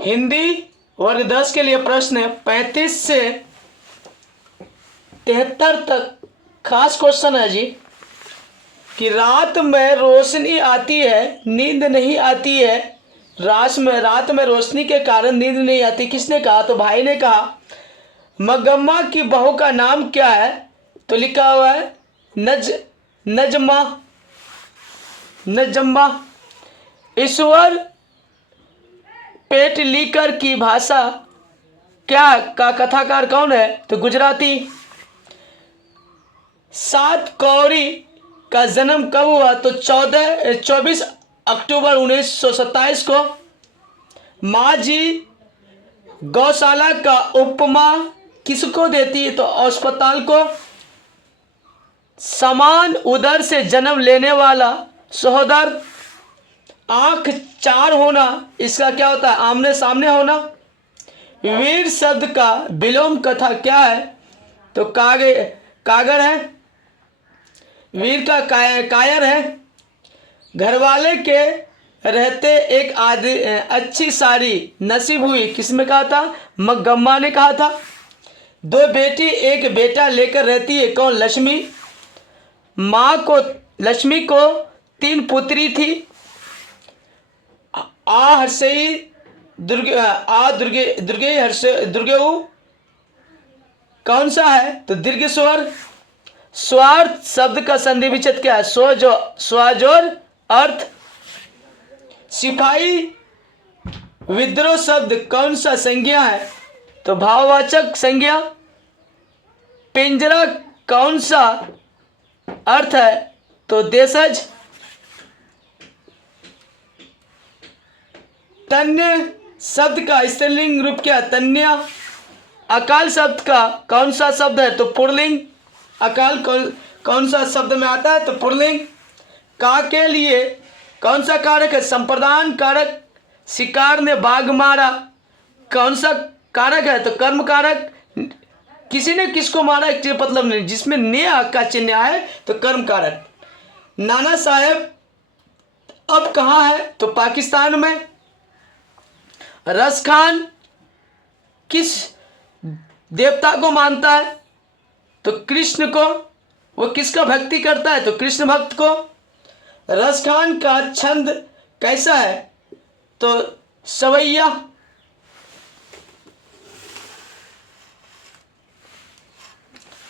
हिंदी वर्ग 10 के लिए प्रश्न है 35 से 73 तक। खास क्वेश्चन है जी कि रात में रोशनी आती है, नींद नहीं आती है। रात में रोशनी के कारण नींद नहीं आती, किसने कहा? तो भाई ने कहा। मगम्मा की बहू का नाम क्या है? तो लिखा हुआ है नजमा। नजम्मा। ईश्वर पेटलीकर की भाषा क्या का कथाकार कौन है? तो गुजराती। सात कौड़ी का जन्म कब हुआ? तो 24 अक्टूबर 1927 को। माँ जी गौशाला का उपमा किसको देती है? तो अस्पताल को। समान उदर से जन्म लेने वाला सहोदर। आंख चार होना, इसका क्या होता है? आमने सामने होना। वीर शब्द का विलोम कथा क्या है? तो कागर है। वीर का कायर है। घरवाले के रहते एक अच्छी सारी नसीब हुई, किसमें कहा था? मगम्मा ने कहा था। दो बेटी एक बेटा लेकर रहती है, कौन? लक्ष्मी। लक्ष्मी को 3 पुत्री थी। हर्षयी दुर्गे दुर्गेऊ कौन सा है? तो दीर्घ स्वर। स्वार्थ शब्द का संधि विच्छेद क्या है? स्वाजोर अर्थ। सिपाही विद्रोह शब्द कौन सा संज्ञा है? तो भाववाचक संज्ञा। पिंजरा कौन सा अर्थ है? तो देशज। तन्य शब्द का स्त्रीलिंग रूप क्या? तन्या। अकाल शब्द का कौन सा शब्द है? तो पुल्लिंग। अकाल कौन सा शब्द में आता है? तो पुल्लिंग। का के लिए कौन सा कारक है? संप्रदान कारक। शिकार ने बाघ मारा, कौन सा कारक है? तो कर्म कारक। किसी ने किसको मारा, एक मतलब नहीं, जिसमें ने का चिन्ह है तो कर्म कारक। नाना साहेब अब कहाँ है? तो पाकिस्तान में। रस खान किस देवता को मानता है? तो कृष्ण को। वो किसका भक्ति करता है? तो कृष्ण भक्त को। रस खान का छंद कैसा है? तो सवैया।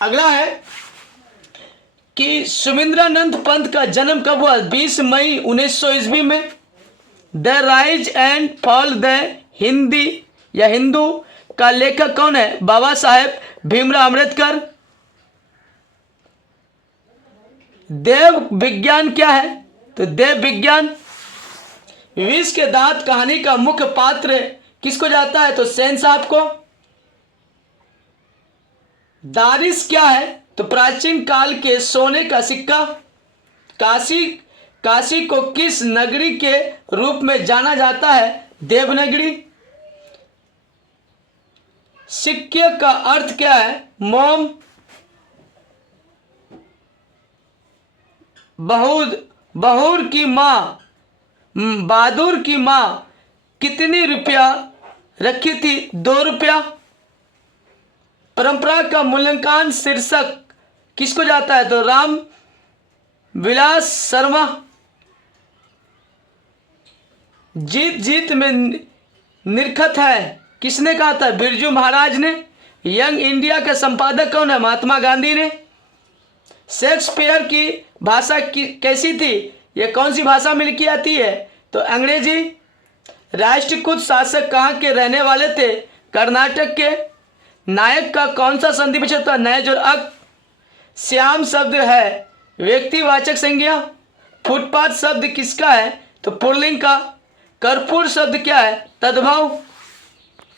अगला है कि सुमिंद्रानंद पंत का जन्म कब हुआ? 20 मई 1900 ईस्वी में। The rise and fall the Hindi या हिंदू का लेखक कौन है? बाबा साहेब भीमराव अम्बेडकर। देव विज्ञान क्या है? तो देव विज्ञान। विष के दांत कहानी का मुख्य पात्र किसको जाता है? तो सेन साहब को। दारिस क्या है? तो प्राचीन काल के सोने का सिक्का। काशी को किस नगरी के रूप में जाना जाता है? देवनगरी। सिक्के का अर्थ क्या है? मोम। बहादुर की माँ कितनी रुपया रखी थी? 2 रुपया। परंपरा का मूल्यांकन शीर्षक किसको जाता है? तो राम विलास शर्मा। जीत में निरखत है, किसने कहा था? बिरजू महाराज ने। यंग इंडिया के संपादक कौन है? महात्मा गांधी ने। शेक्सपियर की भाषा कैसी थी? यह कौन सी भाषा में लिखी आती है? तो अंग्रेजी। राष्ट्रकूट शासक कहाँ के रहने वाले थे? कर्नाटक के। नायक का कौन सा संधि विच्छेद था? नैज और अक। श्याम शब्द है व्यक्तिवाचक संज्ञा। फुटपाथ शब्द किसका है? तो पुल्लिंग का। कर्पूर शब्द क्या है? तद्भव।